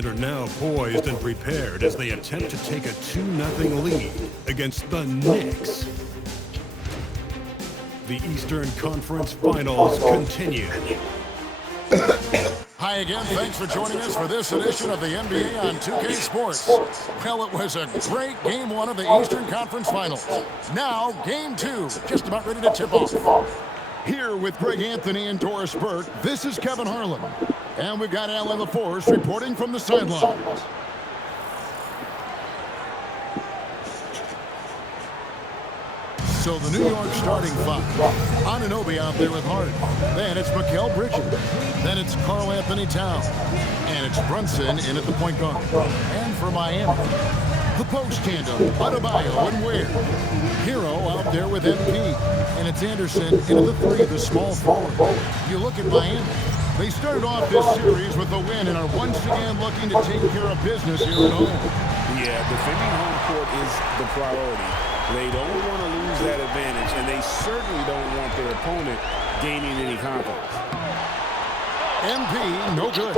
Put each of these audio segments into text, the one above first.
and are now poised and prepared as they attempt to take a 2-0 lead against the Knicks. The Eastern Conference Finals continue. Hi again, thanks for joining us for this edition of the NBA on 2K Sports. Well, it was a great Game 1 of the Eastern Conference Finals. Now, Game 2, just about ready to tip off. Here with Greg Anthony and Doris Burke, this is Kevin Harlan. And we've got Alan LaForce reporting from the sidelines. So the New York starting five. Anunoby out there with Hart. Then it's Mikal Bridges. Then it's Karl Anthony Towns. And it's Brunson in at the point guard. And for Miami, the post tandem, Adebayo and Ware. Hero out there with MP. And it's Anderson into the three, the small forward. You look at Miami. They started off this series with a win and are once again looking to take care of business here at home. Yeah, defending home court is the priority. They don't want to lose that advantage, and they certainly don't want their opponent gaining any confidence. MP, no good.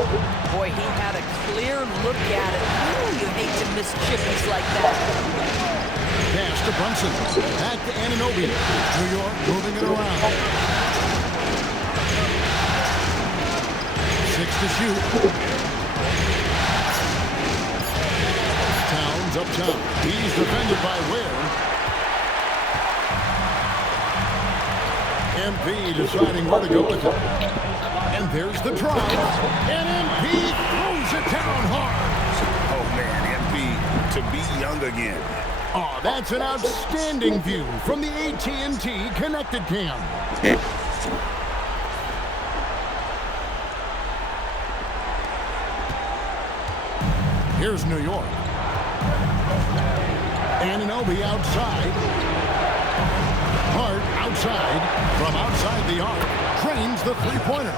Boy, he had a clear look at it. Ooh, you hate to miss chippies like that. Pass to Brunson. Back to Anunoby. New York moving it around. 6 to shoot. Towns up top. He's defended by Ware. MP deciding where to go with it. And there's the drive. And MP throws it down hard. Oh, man, MP to be young again. Oh, that's an outstanding view from the AT&T Connected Cam. Here's New York. Anunoby outside. Hart outside. From outside the arc, trains the three-pointer.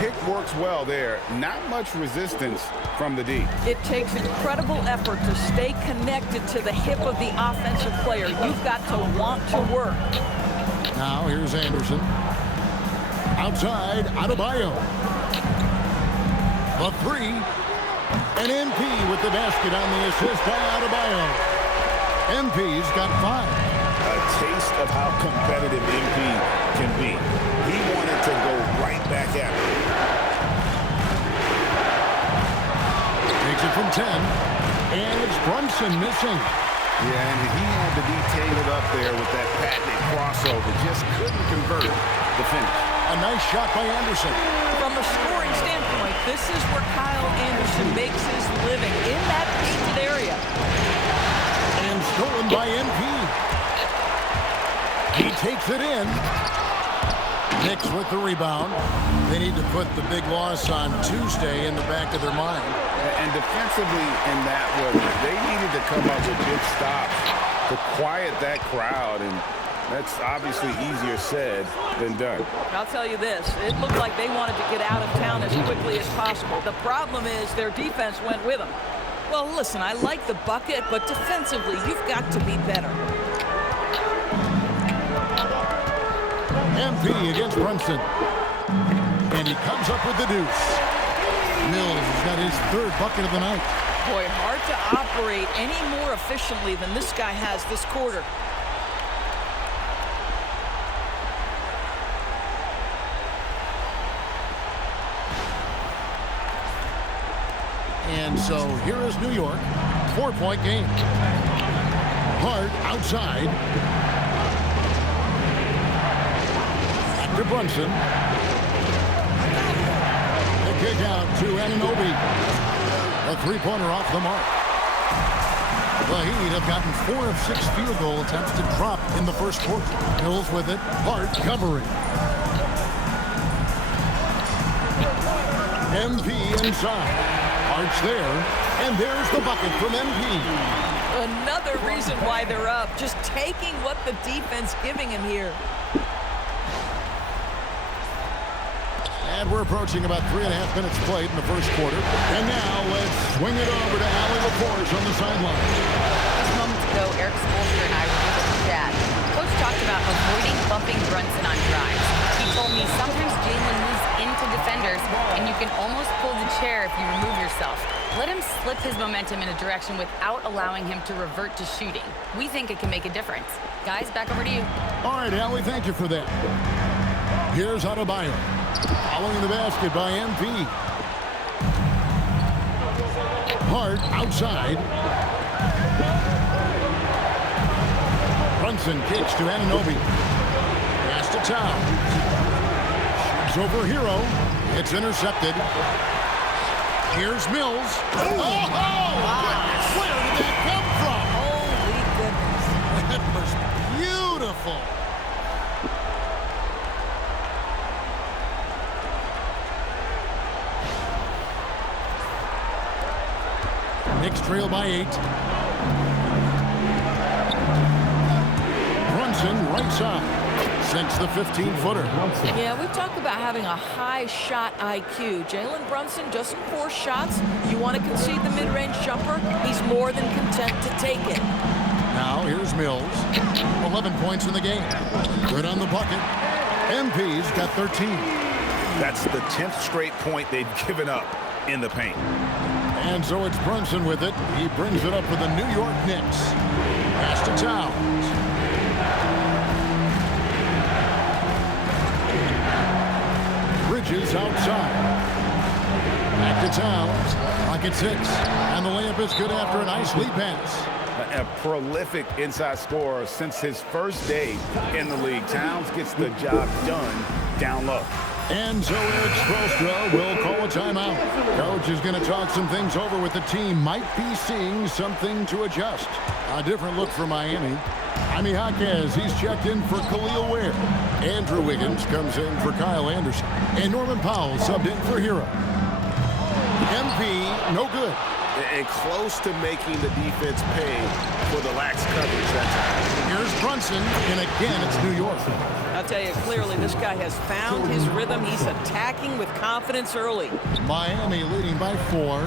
Pick works well there. Not much resistance from the D. It takes incredible effort to stay connected to the hip of the offensive player. You've got to want to work. Now here's Anderson. Outside, Adebayo. The three. And MP with the basket on the assist by Adebayo. MP's got 5. A taste of how competitive MP can be. He wanted to go right back at it. Takes it from 10. And it's Brunson missing. Yeah, and he had to be tailored up there with that patented crossover. Just couldn't convert the finish. A nice shot by Anderson. From a scoring standpoint, this is where Kyle Anderson makes his living, in that painted area. And stolen by MP. He takes it in. Knicks with the rebound. They need to put the big loss on Tuesday in the back of their mind. And defensively in that one, they needed to come up with big stops to quiet that crowd, and that's obviously easier said than done. I'll tell you this, it looked like they wanted to get out of town as quickly as possible. The problem is their defense went with them. Well, listen, I like the bucket, but defensively, you've got to be better. MP against Brunson. And he comes up with the deuce. Mills has got his 3rd bucket of the night. Boy, hard to operate any more efficiently than this guy has this quarter. And so here is New York. 4-point game. Hart outside. To Brunson. The kick out to Anunoby. A three-pointer off the mark. The Heat have gotten 4 of 6 field goal attempts to drop in the first quarter. Mills with it. Hart covering. MP inside. Hart's there. And there's the bucket from MP. Another reason why they're up. Just taking what the defense giving him here. And we're approaching about 3.5 minutes played in the first quarter. And now let's swing it over to Alan LaForce on the sideline. Just moments ago, Eric Spoelstra and I were able to chat. Coach talked about avoiding bumping Brunson on drives. He told me sometimes Jalen moves into defenders, and you can almost pull the chair if you remove yourself. Let him slip his momentum in a direction without allowing him to revert to shooting. We think it can make a difference. Guys, back over to you. All right, Allie, thank you for that. Here's Adebayo. Following the basket by MP. Hart outside. Brunson kicks to Anunoby. Pass to Towns. Shoots over Hero. It's intercepted. Here's Mills. Oh! Goodness. Where did that come from? Holy goodness. That was beautiful. Knicks trail by 8. Brunson right side. Sinks the 15-footer. Yeah, we talk about having a high shot IQ. Jalen Brunson doesn't force shots. You want to concede the mid-range jumper, he's more than content to take it. Now here's Mills. 11 points in the game. Good on the bucket. MP's got 13. That's the 10th straight point they've given up in the paint. And so it's Brunson with it. He brings it up for the New York Knicks. Pass to Towns. Bridges outside. Back to Towns. Pocket 6. And the layup is good after a nice lead pass. A prolific inside scorer since his first day in the league. Towns gets the job done down low. And so Eric Spoelstra will call a timeout. Coach is going to talk some things over with the team. Might be seeing something to adjust. A different look for Miami. Jaime Jaquez, he's checked in for Khalil Ware. Andrew Wiggins comes in for Kyle Anderson. And Norman Powell subbed in for Hero. MP, no good. And close to making the defense pay for the lax coverage that time. Here's Brunson, and again it's New York. I'll tell you clearly, this guy has found his rhythm. He's attacking with confidence early. Miami leading by 4.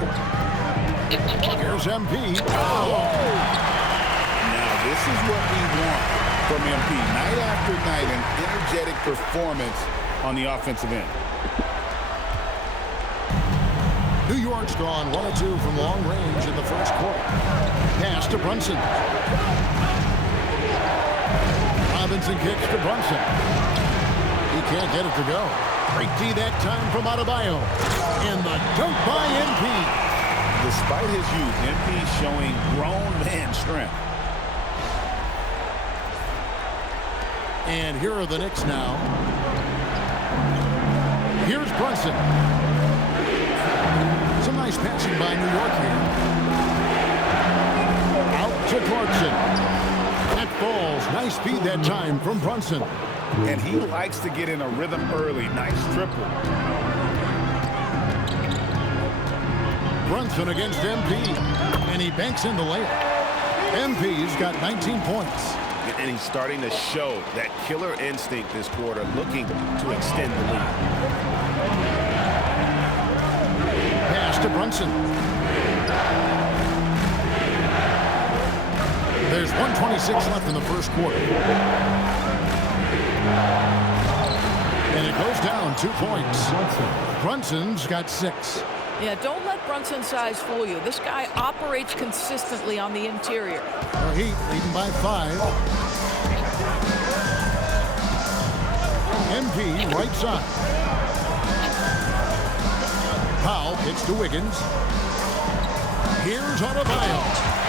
Here's MP. Oh. Now, this is what we want from MP. Night after night, an energetic performance on the offensive end. New York's gone 1 of 2 from long range in the first quarter. Pass to Brunson. Robinson kicks to Brunson. He can't get it to go. Great D that time from Adebayo. And the dunk by MP. Despite his youth, MP showing grown man strength. And here are the Knicks now. Here's Brunson. Some nice passing by New York here. Out to Clarkson. That falls. Nice speed that time from Brunson. And he likes to get in a rhythm early. Nice triple. Brunson against MP. And he banks in the layup. MP's got 19 points. And he's starting to show that killer instinct this quarter, looking to extend the lead. Pass to Brunson. There's 1:26 left in the first quarter. And it goes down 2 points. Brunson's got 6. Yeah, don't let Brunson's size fool you. This guy operates consistently on the interior. The Heat leading by 5. MP right side. Powell kicks to Wiggins. Here's Adebayo.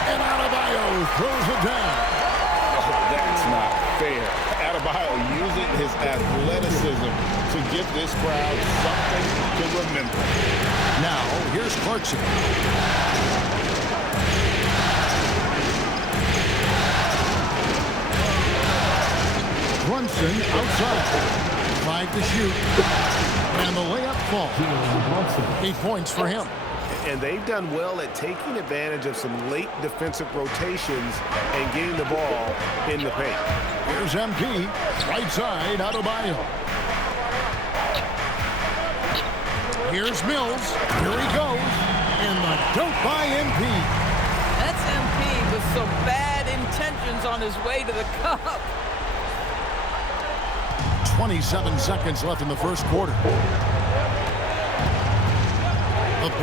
And Adebayo throws it down. Oh, that's not fair. Adebayo using his athleticism to give this crowd something to remember. Now, here's Clarkson. Brunson outside. 5 to shoot. And the layup falls. 8 points for him. And they've done well at taking advantage of some late defensive rotations and getting the ball in the paint. Here's MP. Right side, Adebayo. Here's Mills. Here he goes. And the dunk by MP. That's MP with some bad intentions on his way to the cup. 27 seconds left in the first quarter.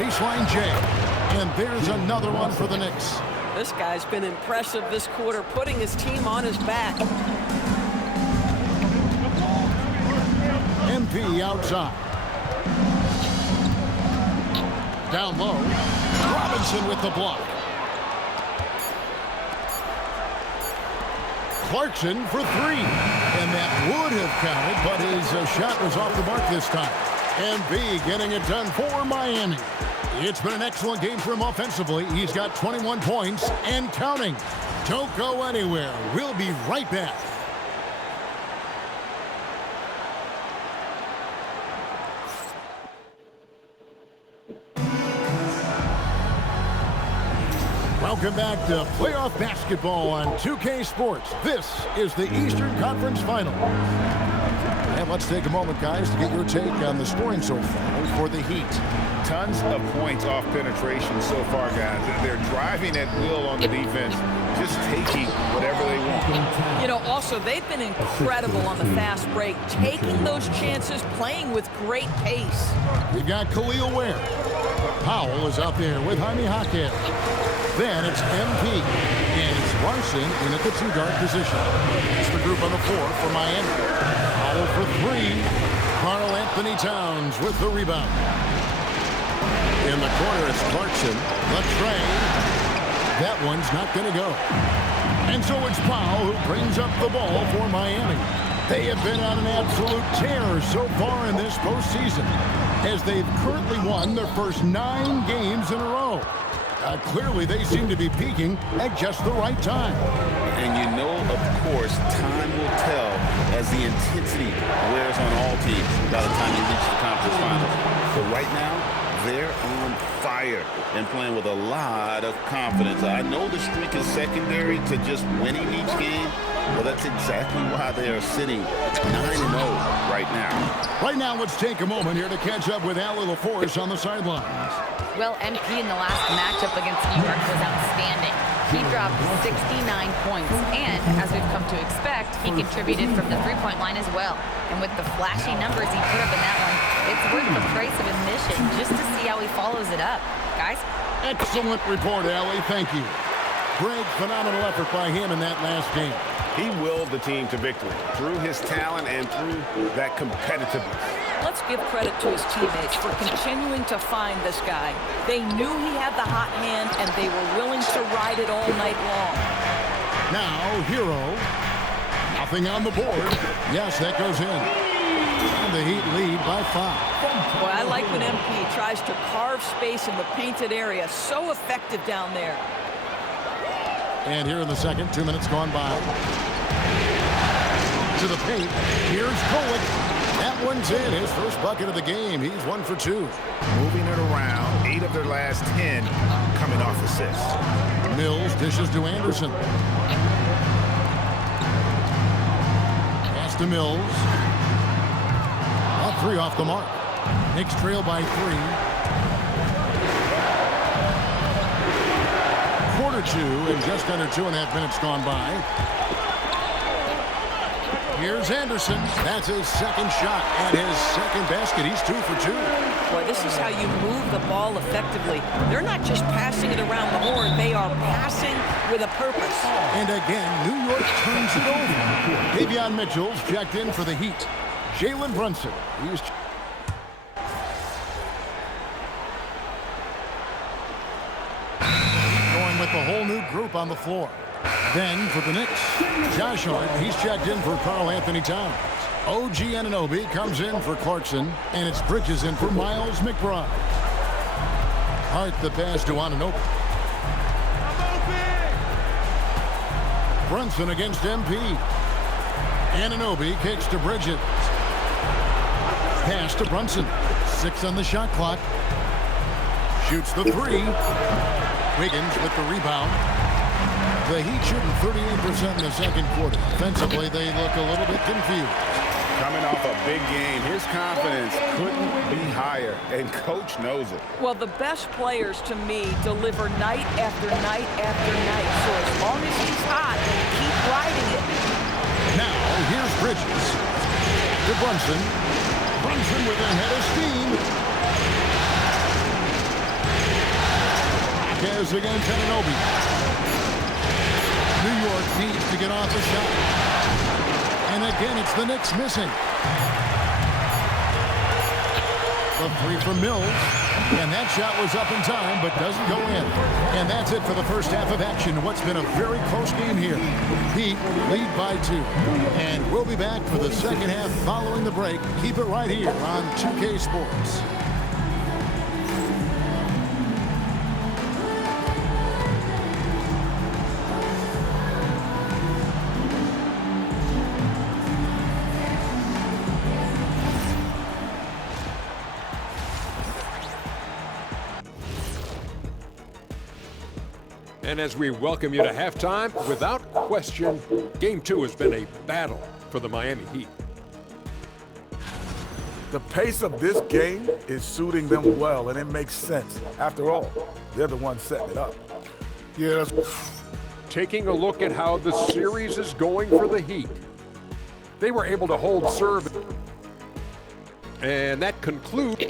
Baseline J. And there's another one for the Knicks. This guy's been impressive this quarter, putting his team on his back. MP outside. Down low. Robinson with the block. Clarkson for three. And that would have counted, but his shot was off the mark this time. MP getting it done for Miami. It's been an excellent game for him offensively. He's got 21 points and counting. Don't go anywhere. We'll be right back. Welcome back to playoff basketball on 2K Sports. This is the Eastern Conference Final. And let's take a moment, guys, to get your take on the scoring so far for the Heat. Tons of points off penetration so far, guys. They're driving at will on the defense, just taking whatever they want. You know, also, they've been incredible on the fast break, taking those chances, playing with great pace. We've got Khalil Ware. Powell is out there with Jaime Jaquez. Then it's MP, and it's Larson in at the two-guard position. It's the group on the floor for Miami. Powell for three. Karl Anthony Towns with the rebound. In the corner, it's Clarkson. The trade. That one's not going to go. And so it's Powell who brings up the ball for Miami. They have been on an absolute tear so far in this postseason, as they've currently won their first 9 games in a row. Clearly, they seem to be peaking at just the right time. And you know, of course, time will tell as the intensity wears on all teams by the time you reach the conference finals. But right now, they're on fire and playing with a lot of confidence. I know the streak is secondary to just winning each game, but that's exactly why they are sitting 9-0 right now. Right now, let's take a moment here to catch up with Allie LaForce on the sidelines. Well, MP in the last matchup against New York was outstanding. He dropped 69 points, and as we've come to expect, he contributed from the three-point line as well. And with the flashy numbers he put up in that one, it's worth the price of admission just to see how he follows it up. Guys? Excellent report, Allie. Thank you. Great, phenomenal effort by him in that last game. He willed the team to victory through his talent and through that competitiveness. Let's give credit to his teammates for continuing to find this guy. They knew he had the hot hand, and they were willing to ride it all night long. Now, Hero. Nothing on the board. Yes, that goes in. And the Heat lead by 5. Boy, I like when MP tries to carve space in the painted area. So effective down there. And here in the second, 2 minutes gone by. To the paint. Here's Kolek. That one's in. His first bucket of the game. He's 1 for 2. Moving it around. 8 of their last 10 coming off assists. Mills dishes to Anderson. Pass to Mills. All 3 off the mark. Knicks trail by 3. Quarter 2 and just under 2.5 minutes gone by. Here's Anderson. That's his second shot and his second basket. He's 2 for 2. Boy, this is how you move the ball effectively. They're not just passing it around the horn. They are passing with a purpose. And again, New York turns it over. Davion Mitchell's checked in for the Heat. Jalen Brunson. He's going with the whole new group on the floor. Then for the Knicks, Josh Hart. He's checked in for Karl Anthony Towns. OG Anunoby comes in for Clarkson, and it's Bridges in for Miles McBride. Hart the pass to Anunoby. Brunson against MP. Anunoby kicks to Bridges. Pass to Brunson. 6 on the shot clock. Shoots the 3. Wiggins with the rebound. The Heat shooting 38% in the second quarter. Offensively, they look a little bit confused. Coming off a big game, his confidence couldn't be higher, and Coach knows it. Well, the best players, to me, deliver night after night after night. So as long as he's hot, keep riding it. Now, here's Bridges. To Brunson. Brunson with a head of steam. Marquez against Anunoby. New York needs to get off the shot. And again, it's the Knicks missing. The three from Mills. And that shot was up in time, but doesn't go in. And that's it for the first half of action. What's been a very close game here. Heat lead by 2. And we'll be back for the second half following the break. Keep it right here on 2K Sports. And as we welcome you to halftime, without question, Game 2 has been a battle for the Miami Heat. The pace of this game is suiting them well, and it makes sense. After all, they're the ones setting it up. Yes. Taking a look at how the series is going for the Heat. They were able to hold serve. And that concludes.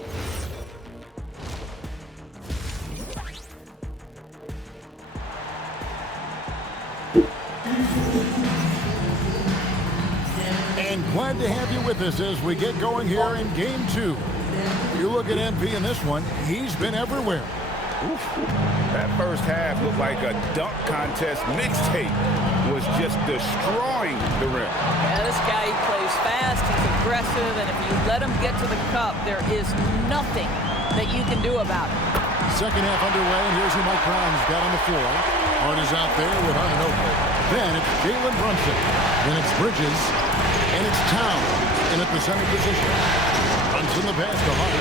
And glad to have you with us as we get going here in Game 2. You look at MP in this one, he's been everywhere. Oof. That first half looked like a dunk contest mixtape. Was just destroying the rim. Yeah, this guy, he plays fast, he's aggressive, and if you let him get to the cup, there is nothing that you can do about it. Second half underway, and here's who Mike Brown's got on the floor. Hart is out there with Anunoby. Then it's Jalen Brunson. Then it's Bridges. And it's Towns in at the center position. Brunson the pass to Hart.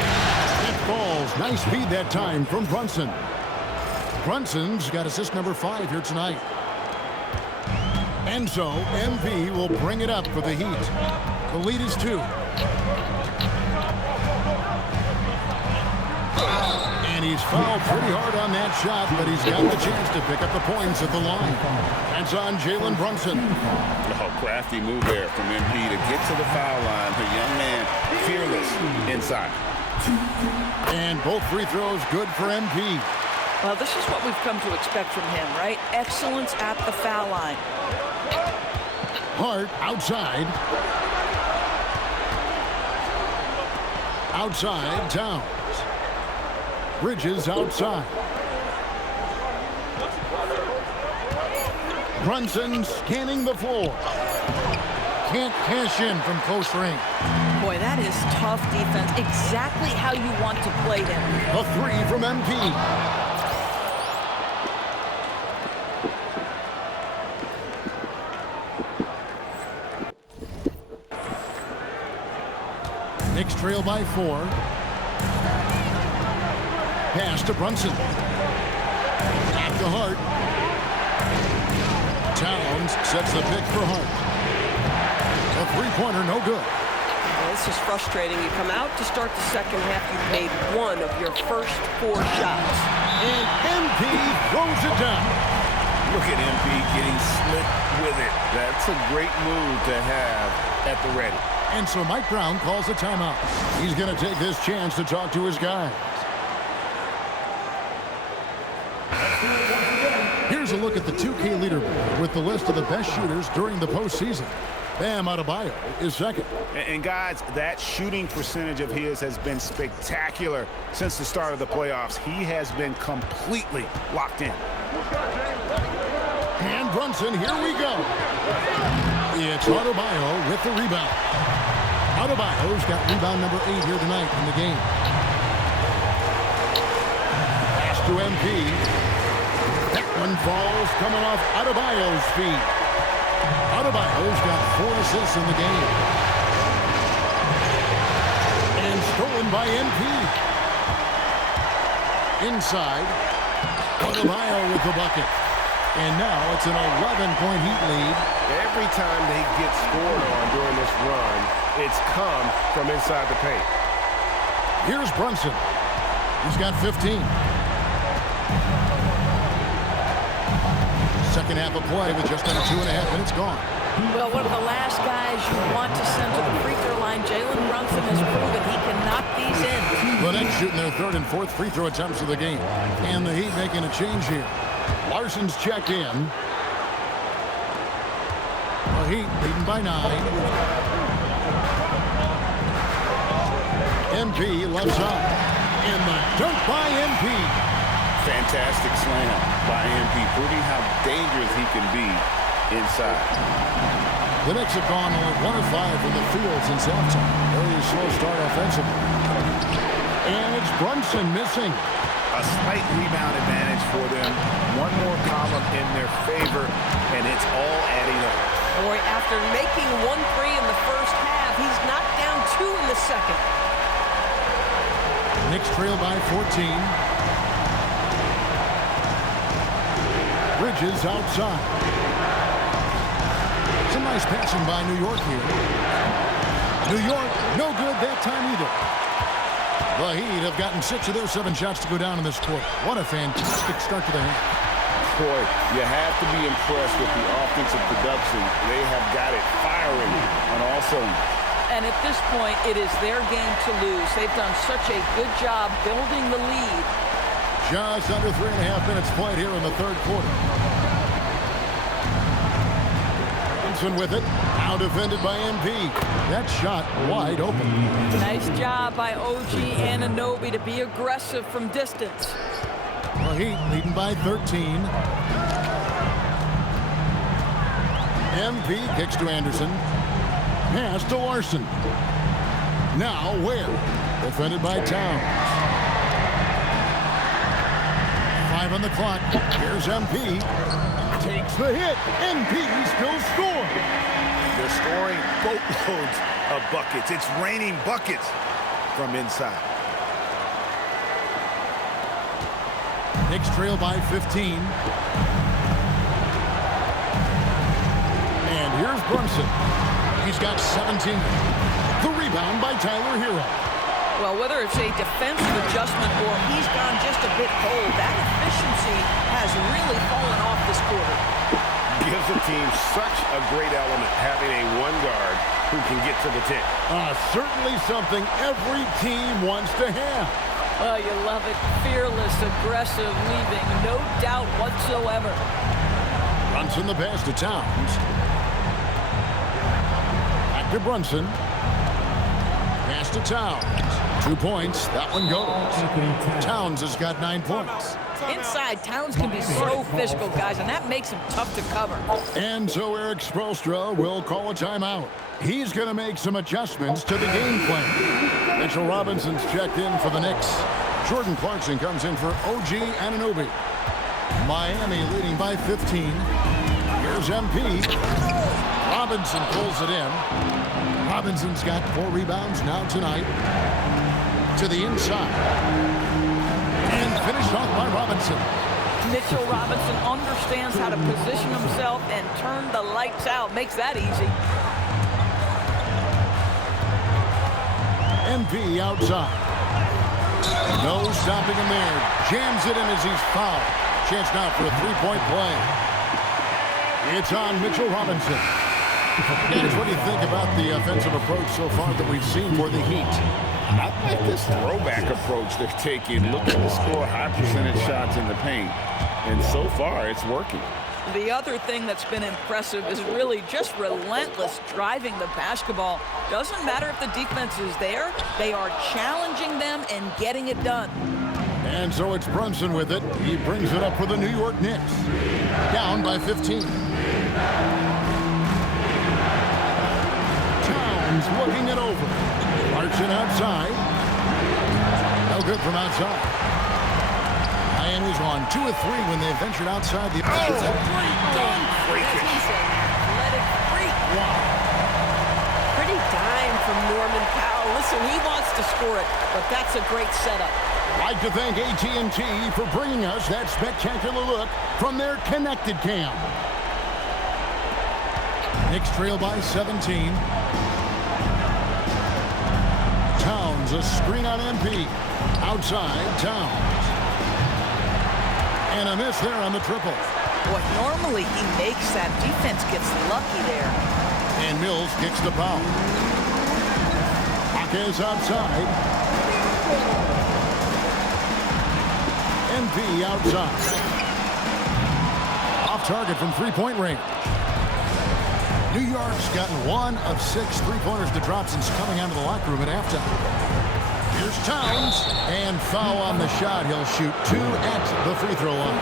It falls. Nice feed that time from Brunson. Brunson's got assist number 5 here tonight. And so MV will bring it up for the Heat. The lead is 2. And he's fouled pretty hard on that shot, but he's got the chance to pick up the points at the line. That's on Jalen Brunson. Oh, crafty move there from MP to get to the foul line. The young man, fearless inside. And both free throws good for MP. Well, this is what we've come to expect from him, right? Excellence at the foul line. Hart outside. Outside, Towns. Bridges outside. Brunson scanning the floor. Can't cash in from close range. Boy, that is tough defense. Exactly how you want to play him. A 3 from MP. Knicks trail by 4. Pass to Brunson. Back to Hart. Towns sets the pick for Hart. A three-pointer, no good. Well, this is frustrating. You come out to start the second half, you've made 1 of your first 4 shots. And MP throws it down. Look at MP getting slick with it. That's a great move to have at the ready. And so Mike Brown calls a timeout. He's going to take this chance to talk to his guys. Here's a look at the 2K leaderboard with the list of the best shooters during the postseason. Bam Adebayo is second. And guys, that shooting percentage of his has been spectacular since the start of the playoffs. He has been completely locked in. And Brunson, here we go. It's Adebayo with the rebound. Adebayo's got rebound number 8 here tonight in the game. Pass to MP. That one falls coming off Adebayo's feet. Adebayo's got 4 assists in the game. And stolen by MP. Inside. Adebayo with the bucket. And now it's an 11-point Heat lead. Every time they get scored on during this run, it's come from inside the paint. Here's Brunson. He's got 15. Second half of play with just under 2.5 minutes gone. Well, one of the last guys you want to send to the free throw line, Jalen Brunson has proven he can knock these in. The Knicks shooting their third and fourth free throw attempts of the game. And the Heat making a change here. Larson's checked in. The Heat leading by 9. MP left side. And the dunk by MP. Fantastic slam by MP, proving how dangerous he can be inside. The Knicks have gone only 1 of 5 from the field since halftime. Very slow start offensively. And it's Brunson missing. A slight rebound advantage for them. One more column in their favor, and it's all adding up. Boy, after making 1 3 in the first half, he's knocked down 2 in the second. Knicks trail by 14. Bridges outside. Some nice passing by New York here. New York, no good that time either. The Heat have gotten 6 of their 7 shots to go down in this quarter. What a fantastic start to the half. Boy, you have to be impressed with the offensive production. They have got it firing on all cylinders. And at this point, it is their game to lose. They've done such a good job building the lead. Just under 3.5 minutes played here in the third quarter. Brunson with it. Now defended by MP. That shot wide open. Nice job by OG Anunoby to be aggressive from distance. The Heat leading by 13. MP kicks to Anderson. Pass to Larson. Now Ware. Defended by Towns. 5 on the clock. Here's MP. Takes the hit. MP still scores. They're scoring boatloads of buckets. It's raining buckets from inside. Knicks trail by 15. And here's Brunson. He's got 17. The rebound by Tyler Hero. Well, whether it's a defensive adjustment or he's gone just a bit cold, that efficiency has really fallen off this quarter. Gives the team such a great element having a one guard who can get to the tip. Certainly something every team wants to have. Oh, you love it. Fearless, aggressive, leaving. No doubt whatsoever. Brunson the pass to Towns. Back to Brunson. Pass to Towns. 2 points. That one goes. Towns has got 9 points. Inside, Towns can be so physical, guys, and that makes him tough to cover. And so Eric Spoelstra will call a timeout. He's going to make some adjustments to the game plan. Mitchell Robinson's checked in for the Knicks. Jordan Clarkson comes in for OG Anunoby. Miami leading by 15. Here's MP. Robinson pulls it in. Robinson's got 4 rebounds now tonight. To the inside. And finished off by Robinson. Mitchell Robinson understands how to position himself and turn the lights out. Makes that easy. MP outside. No stopping him there. Jams it in as he's fouled. Chance now for a 3-point play. It's on Mitchell Robinson. Guys, what do you think about the offensive approach so far that we've seen for the Heat? I like this throwback approach they're taking. Looking to score high percentage shots in the paint. And so far, it's working. The other thing that's been impressive is really just relentless driving the basketball. Doesn't matter if the defense is there. They are challenging them and getting it done. And so it's Brunson with it. He brings it up for the New York Knicks. Down by 15. Towns looking it over. Clarkson outside. No good from outside. Miami's won 2 of 3 when they ventured outside the... Oh, great dunk. Freakish. He's an athletic freak. Wow. Pretty dime from Norman Powell. Listen, he wants to score it, but that's a great setup. I'd like to thank AT&T for bringing us that spectacular look from their connected cam. Knicks trail by 17. Towns, a screen on MP. Outside, Towns. And a miss there on the triple. Boy, normally he makes that. Defense gets lucky there. And Mills kicks the foul. Jaquez outside. MP outside. Off target from three-point range. New York's gotten 1 of 6 three-pointers to drop since coming out of the locker room at halftime. Here's Towns, and foul on the shot. He'll shoot 2 at the free throw line.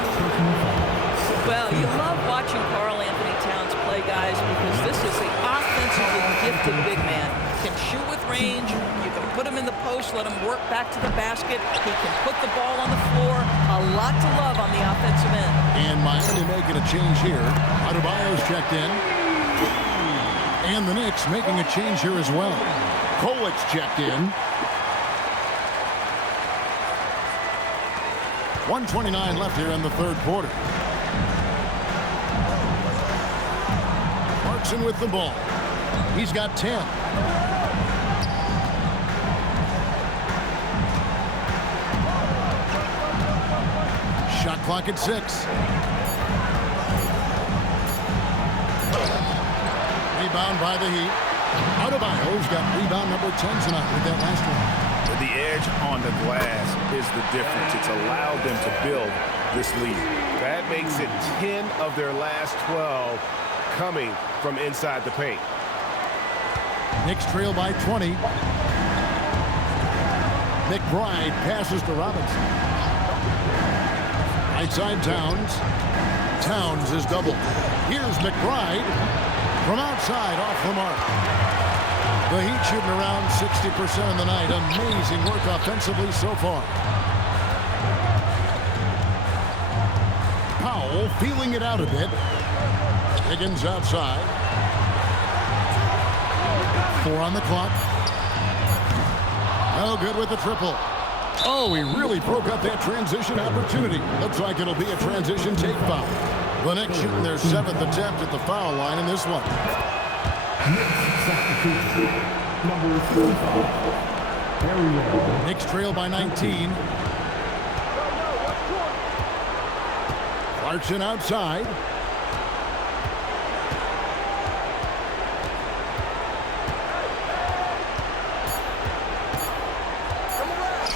Well, you love watching Karl Anthony Towns play, guys, because this is an offensively gifted big man. He can shoot with range. You can put him in the post, let him work back to the basket. He can put the ball on the floor. A lot to love on the offensive end. And Miami making a change here. Adebayo's checked in. And the Knicks making a change here as well. Kolic's checked in. 1:29 left here in the third quarter. Clarkson with the ball. He's got 10. Shot clock at 6. Rebound by the Heat. Adebayo's got rebound number 10 tonight with that last one. The edge on the glass is the difference. It's allowed them to build this lead. That makes it 10 of their last 12 coming from inside the paint. Knicks trail by 20. McBride passes to Robinson. Right side Towns. Towns is doubled. Here's McBride from outside off the mark. The Heat shooting around 60% of the night. Amazing work offensively so far. Powell feeling it out a bit. Higgins outside. 4 on the clock. No good with the triple. Oh, he really broke up that transition opportunity. Looks like it'll be a transition take foul. The Knicks shooting their 7th attempt at the foul line in this one. Number 35. Knicks trail by 19. Clarkson outside.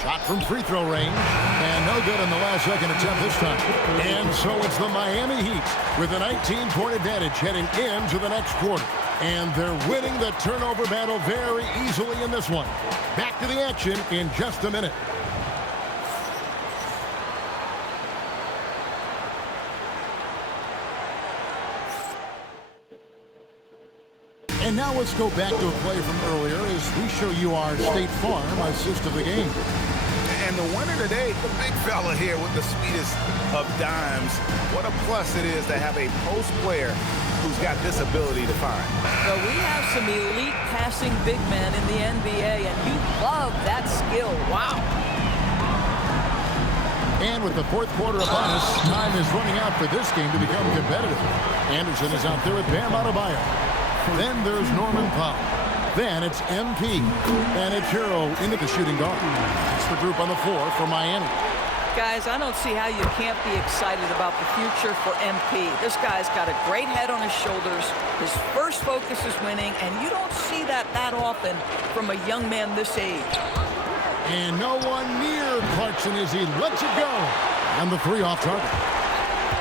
Shot from free throw range. And no good in the last second attempt this time. And so it's the Miami Heat with a 19-point advantage heading into the next quarter. And they're winning the turnover battle very easily in this one. Back to the action in just a minute. And now let's go back to a play from earlier as we show you our State Farm assist of the game. And the winner today, the big fella here with the sweetest of dimes. What a plus it is to have a post player who's got this ability to find. Well, we have some elite passing big men in the NBA, and you love that skill. Wow. And with the fourth quarter upon us, time is running out for this game to become competitive. Anderson is out there with Bam Adebayo. Then there's Norman Powell. Then it's MP. And it's Hero into the shooting guard. It's the group on the floor for Miami. Guys, I don't see how you can't be excited about the future for MP. This guy's got a great head on his shoulders. His first focus is winning, and you don't see that often from a young man this age. And no one near Clarkson as he lets it go. And the 3 off target.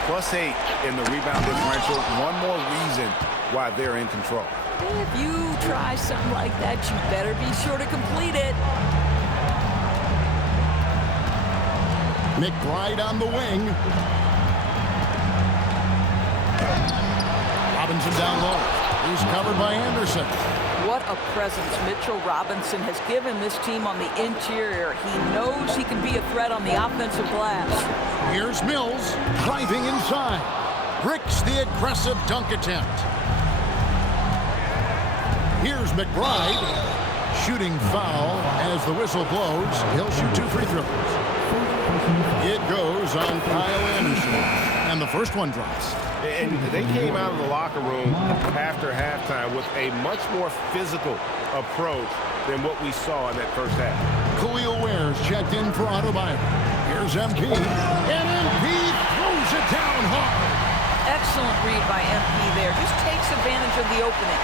+8 in the rebound differential. One more reason why they're in control. If you try something like that, you better be sure to complete it. McBride on the wing. Robinson down low. He's covered by Anderson. What a presence Mitchell Robinson has given this team on the interior. He knows he can be a threat on the offensive glass. Here's Mills driving inside. Bricks the aggressive dunk attempt. Here's McBride. Shooting foul as the whistle blows. He'll shoot 2 free throws. It goes on Kyle Anderson. And the first one drops. And they came out of the locker room after halftime with a much more physical approach than what we saw in that first half. Khalil Ware's checked in for Adebayo. Here's MP. And MP throws it down hard. advantage of the opening.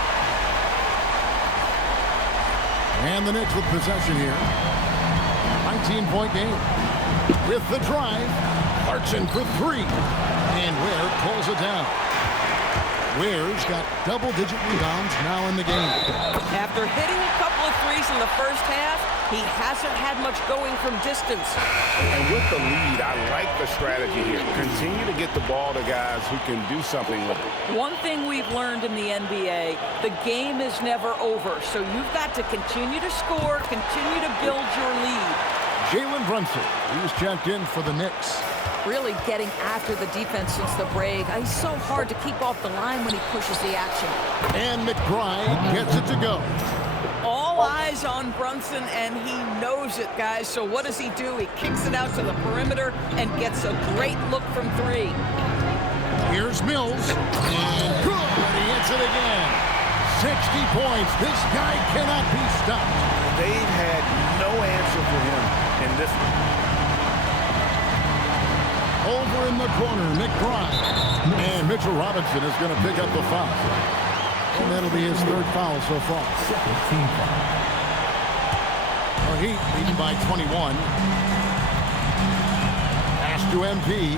And the Knicks with possession here. 19-point game. With the drive, Clarkson for three. And Ware pulls it down. Ware's got double-digit rebounds now in the game. After hitting a couple of threes in the first half, he hasn't had much going from distance. And with the lead, I like the strategy here. Continue to get the ball to guys who can do something with it. One thing we've learned in the NBA, the game is never over. So you've got to continue to score, continue to build your lead. Jalen Brunson, he's checked in for the Knicks. Really getting after the defense since the break. He's so hard to keep off the line when he pushes the action. And McBride gets it to go. All eyes on Brunson, and he knows it, guys. So what does he do? He kicks it out to the perimeter and gets a great look from three. Here's Mills. And good. He hits it again. 60 points. This guy cannot be stopped. They've had no answer for him in this one. Over in the corner, McBride. And Mitchell Robinson is going to pick up the foul. And that'll be his third foul so far. Well, Heat leading by 21. Pass to MP.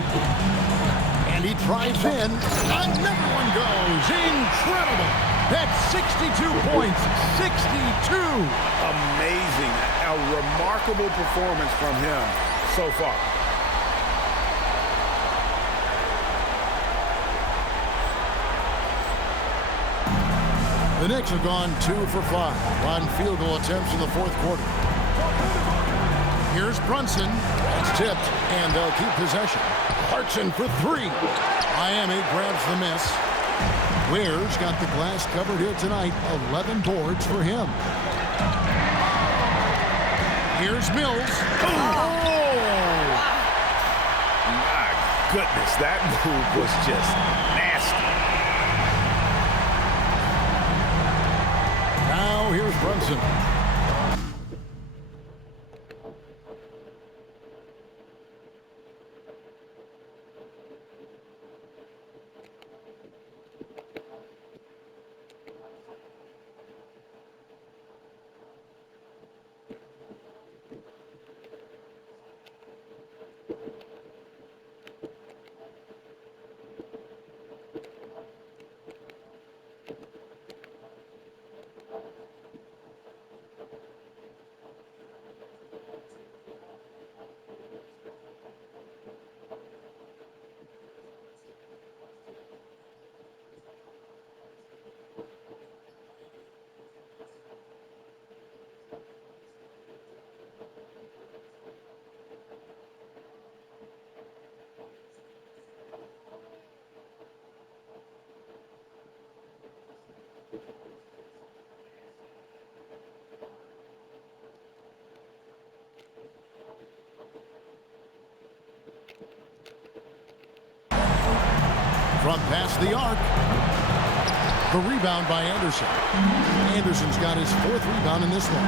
And he drives in. Another one goes. Incredible. That's 62 points. 62. Amazing. A remarkable performance from him so far. The Knicks have gone 2 for 5 on field goal attempts in the fourth quarter. Here's Brunson. It's tipped, and they'll keep possession. Clarkson for three. Miami grabs the miss. Ware's got the glass covered here tonight. 11 boards for him. Here's Mills. Oh! My goodness, that move was just nasty. Now here's Brunson. Front past the arc. The rebound by Anderson. Anderson's got his fourth rebound in this one.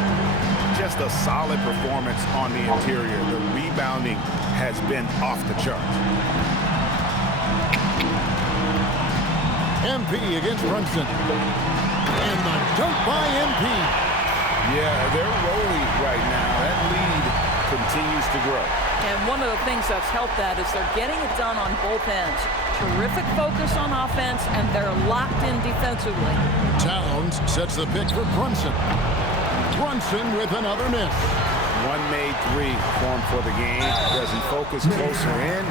Just a solid performance on the interior. The rebounding has been off the chart. MP against Brunson. And the dunk by MP. Yeah, they're rolling right now. That lead continues to grow. And one of the things that's helped that is they're getting it done on both ends. Terrific focus on offense, and they're locked in defensively. Towns sets the pick for Brunson. Brunson with another miss. One made three formed for the game. Does he focus closer in?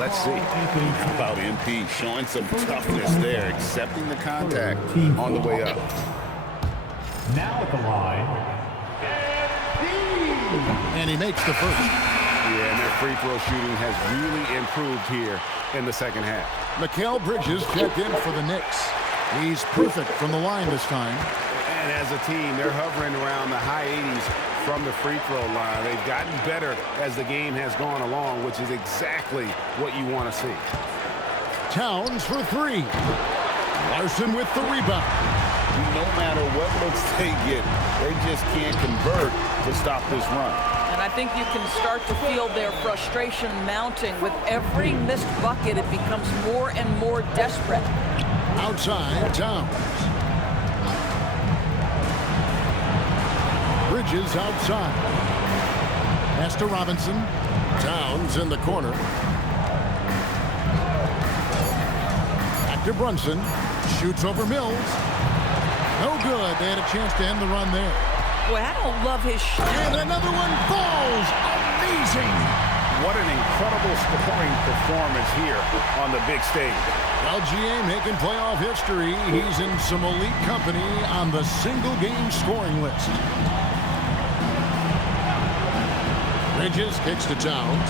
Let's see. How about MP showing some toughness there, accepting the contact on the way up. Now at the line, and he makes the first. Yeah, and their free throw shooting has really improved here in the second half. Mikal Bridges checked in for the Knicks. He's perfect from the line this time. And as a team, they're hovering around the high 80s from the free throw line. They've gotten better as the game has gone along, which is exactly what you want to see. Towns for three. Larson with the rebound. No matter what looks they get, they just can't convert to stop this run. And I think you can start to feel their frustration mounting. With every missed bucket, it becomes more and more desperate. Outside, Towns. Bridges outside. Pass to Robinson. Towns in the corner. Back to Brunson. Shoots over Mills. No good. They had a chance to end the run there. Boy, I don't love his shot. And another one falls. Amazing. What an incredible scoring performance here on the big stage. LGA making playoff history. He's in some elite company on the single-game scoring list. Bridges kicks to Towns.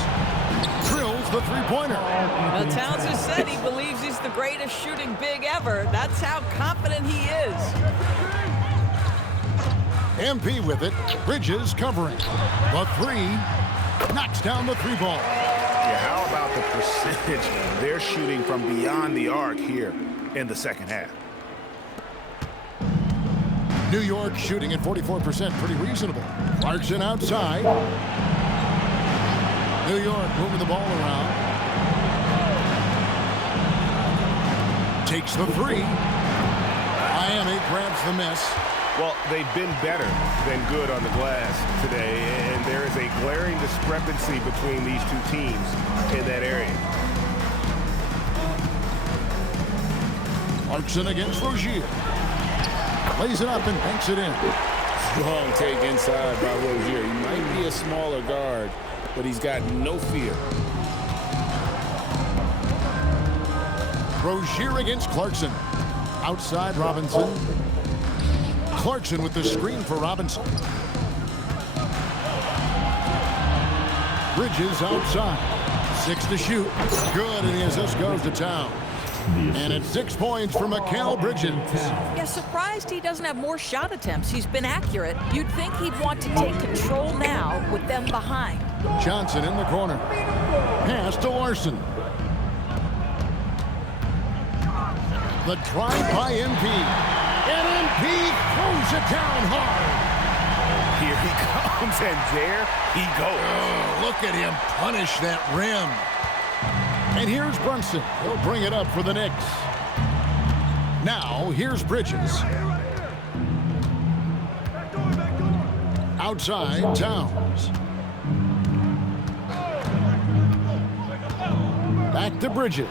Drills the three-pointer. Well, Towns has said he believes he's the greatest shooting big ever. That's how confident he is. MP with it. Bridges covering. The three. Knocks down the three ball. Yeah, how about the percentage they're shooting from beyond the arc here in the second half? New York shooting at 44%. Pretty reasonable. Clarkson outside. New York moving the ball around. Takes the three. Miami grabs the miss. Well, they've been better than good on the glass today, and there is a glaring discrepancy between these two teams in that area. Clarkson against Rozier. Lays it up and banks it in. Strong take inside by Rozier. He might be a smaller guard, but he's got no fear. Rozier against Clarkson. Outside Robinson. Clarkson with the screen for Robinson. Bridges outside. 6 to shoot. Good, and as this goes to Towns. And it's 6 points for Mikal Bridges. Yeah, surprised he doesn't have more shot attempts. He's been accurate. You'd think he'd want to take control now with them behind. Johnson in the corner. Pass to Larson. The drive by MP. And MP throws it down hard. Here he comes, and there he goes. Oh, look at him punish that rim. And here's Brunson. He'll bring it up for the Knicks. Now, here's Bridges. Outside, Towns. Back to Bridges.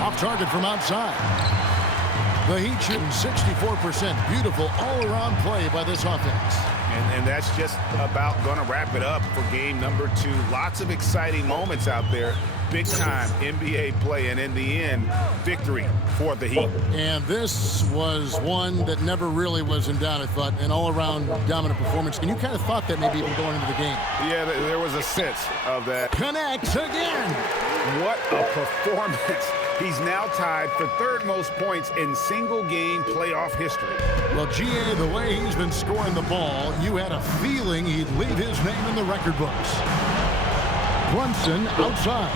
Off target from outside. The Heat shooting 64%. Beautiful all-around play by this offense. And that's just about going to wrap it up for game number 2. Lots of exciting moments out there. Big-time NBA play, and in the end, victory for the Heat. And this was one that never really was in doubt, I thought. An all-around dominant performance. And you kind of thought that maybe even going into the game. Yeah, there was a sense of that. Connects again. What a performance. He's now tied for third most points in single-game playoff history. Well, GA, the way he's been scoring the ball, you had a feeling he'd leave his name in the record books. Brunson outside.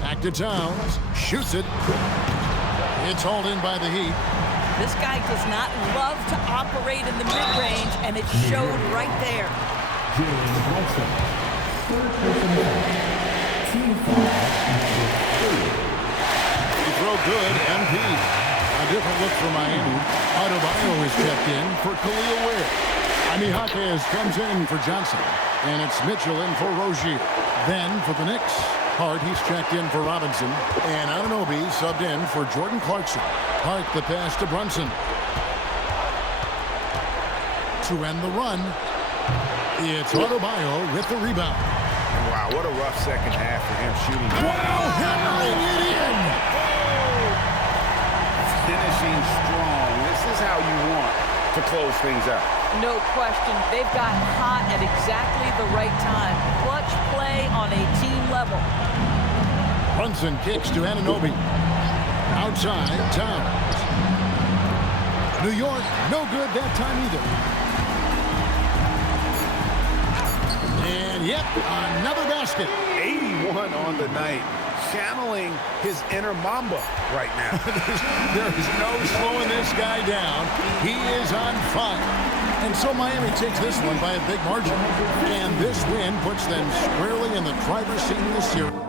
Back to Towns. Shoots it. It's hauled in by the Heat. This guy does not love to operate in the mid-range, and it showed right there. Jalen Brunson. Third person foul. Team foul number 3. Free throw good, MP. A different look for Miami. Adebayo is checked in for Khalil Ware. Jaime Jaquez comes in for Johnson. And it's Mitchell in for Rozier. Then for the Knicks, Hart, he's checked in for Robinson. And Anunoby subbed in for Jordan Clarkson. Hart the pass to Brunson. To end the run, it's Adebayo with the rebound. Wow, what a rough second half for him shooting. Wow, hammering it in! Finishing strong. This is how you want to close things out. No question. They've gotten hot at exactly the right time. Clutch play on a team level. Brunson kicks to Anunoby. Outside, Towns. New York, no good that time either. And yep, another basket. 81 on the night. Channeling his inner Mamba right now. There is no slowing this guy down. He is on fire. And so Miami takes this one by a big margin. And this win puts them squarely in the driver's seat in the series.